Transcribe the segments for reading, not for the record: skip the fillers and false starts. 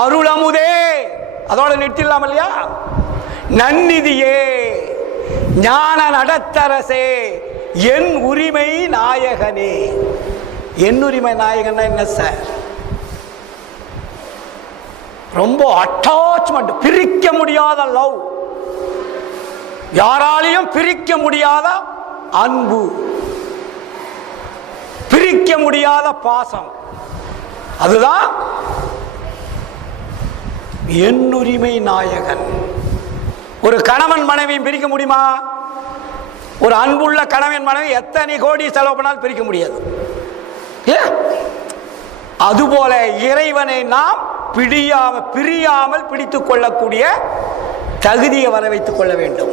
அருளமுதே, அதோட நிறுத்திடலாம் இல்லையா? நன்னிதியே, ஞான நடத்தரசே, என் உரிமை நாயகனே. என் உரிமை நாயகன்னா என்ன சார்? ரொம்ப அட்டாச்மெண்ட், பிரிக்க முடியாத லவ், யாராலையும் பிரிக்க முடியாத அன்பு, பிரிக்க முடியாத பாசம், அதுதான் என் உரிமை நாயகன். ஒரு கணவன் மனைவியும் பிரிக்க முடியுமா? ஒரு அன்புள்ள கணவன் மனைவி எத்தனை கோடி செலவு பண்ணாலும் பிரிக்க முடியாது. அதுபோல இறைவனை நாம் பிரியாமல் பிடித்துக் கொள்ளக்கூடிய தகுதியை வர வைத்துக் கொள்ள வேண்டும்.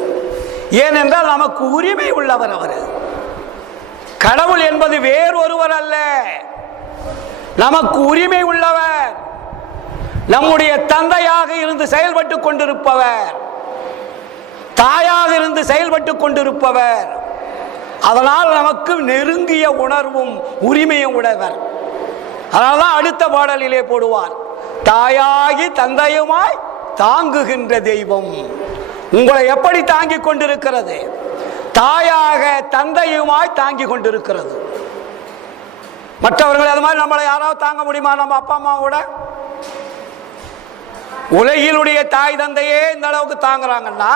ஏனென்றால் நமக்கு உரிமை உள்ளவர் அவர். கடவுள் என்பது வேறொருவர் அல்ல, நமக்கு உரிமை உள்ளவர், நம்முடைய தந்தையாக இருந்து செயல்பட்டு கொண்டிருப்பவர், தாயாக இருந்து செயல்பட்டு கொண்டிருப்பவர். அதனால் நமக்கு நெருங்கிய உணர்வும் உரிமையும் உடையவர். அதனால்தான் அடுத்த பாடலிலே போடுவார், தாயாகி தந்தையுமாய் தாங்குகின்ற தெய்வம். உங்களை எப்படி தாங்கிக் கொண்டிருக்கிறது? தாயாக தந்தையுமாய் தாங்கி கொண்டிருக்கிறது. மற்றவர்கள் அது மாதிரி நம்மளை யாராவது தாங்க முடியுமா? நம்ம அப்பா அம்மாவோட உலகிலுடைய தாய் தந்தையே இந்த அளவுக்கு தாங்குறாங்கன்னா,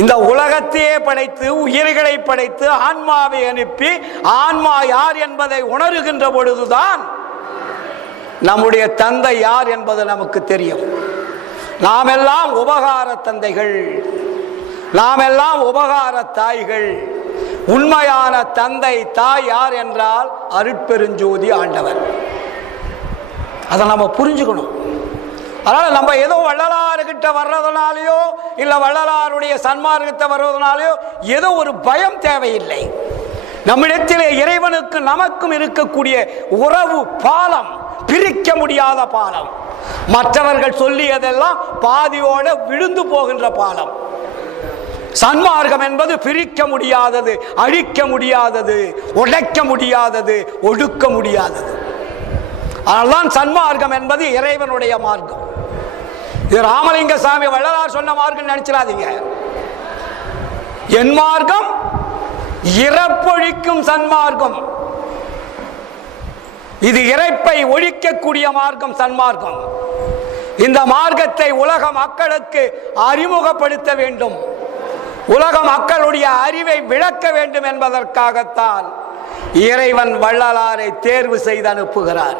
இந்த உலகத்தையே படைத்து உயிர்களை படைத்து ஆன்மாவை அனுப்பி ஆன்மா யார் என்பதை உணர்கின்ற பொழுதுதான் நம்முடைய தந்தை யார் என்பது நமக்கு தெரியும். நாம் எல்லாம் உபகார தந்தைகள், நாம் எல்லாம் உபகார தாய்கள். உண்மையான தந்தை தாய் யார் என்றால் அருட்பெருஞ்சோதி ஆண்டவர். அதை நம்ம புரிஞ்சுக்கணும். அதனால நம்ம ஏதோ வள்ளலார்கிட்ட வர்றதுனாலையோ இல்ல வள்ளலாருடைய சன்மார்க்கத்தை வர்றதுனாலையோ ஏதோ ஒரு பயம் தேவையில்லை. நம்மிடத்திலே இறைவனுக்கு நமக்கும் இருக்கக்கூடிய உறவு பாலம், பிரிக்க முடியாத பாலம். மற்றவர்கள் சொல்லியதெல்லாம் பாதியோட விழுந்து போகின்ற பாலம். சன்மார்க்கம் என்பது பிரிக்க முடியாதது, அழிக்க முடியாதது, உடைக்க முடியாதது, ஒடுக்க முடியாதது. அதனால்தான் சன்மார்க்கம் என்பது இறைவனுடைய மார்க்கம். இது ராமலிங்க சாமி வள்ளலார் சொன்ன மார்க்கம் நினைச்சிடாதீங்க. என் மார்க்கம் இறப்பொழிக்கும் சன்மார்க்கம். இது இறைப்பை ஒழிக்கக்கூடிய மார்க்கம் சன்மார்க்கம். இந்த மார்க்கத்தை உலக மக்களுக்கு அறிமுகப்படுத்த வேண்டும், உலக மக்களுடைய அறிவை விளக்க வேண்டும் என்பதற்காகத்தான் இறைவன் வள்ளலாரை தேர்வு செய்து அனுப்புகிறார்.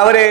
அவரு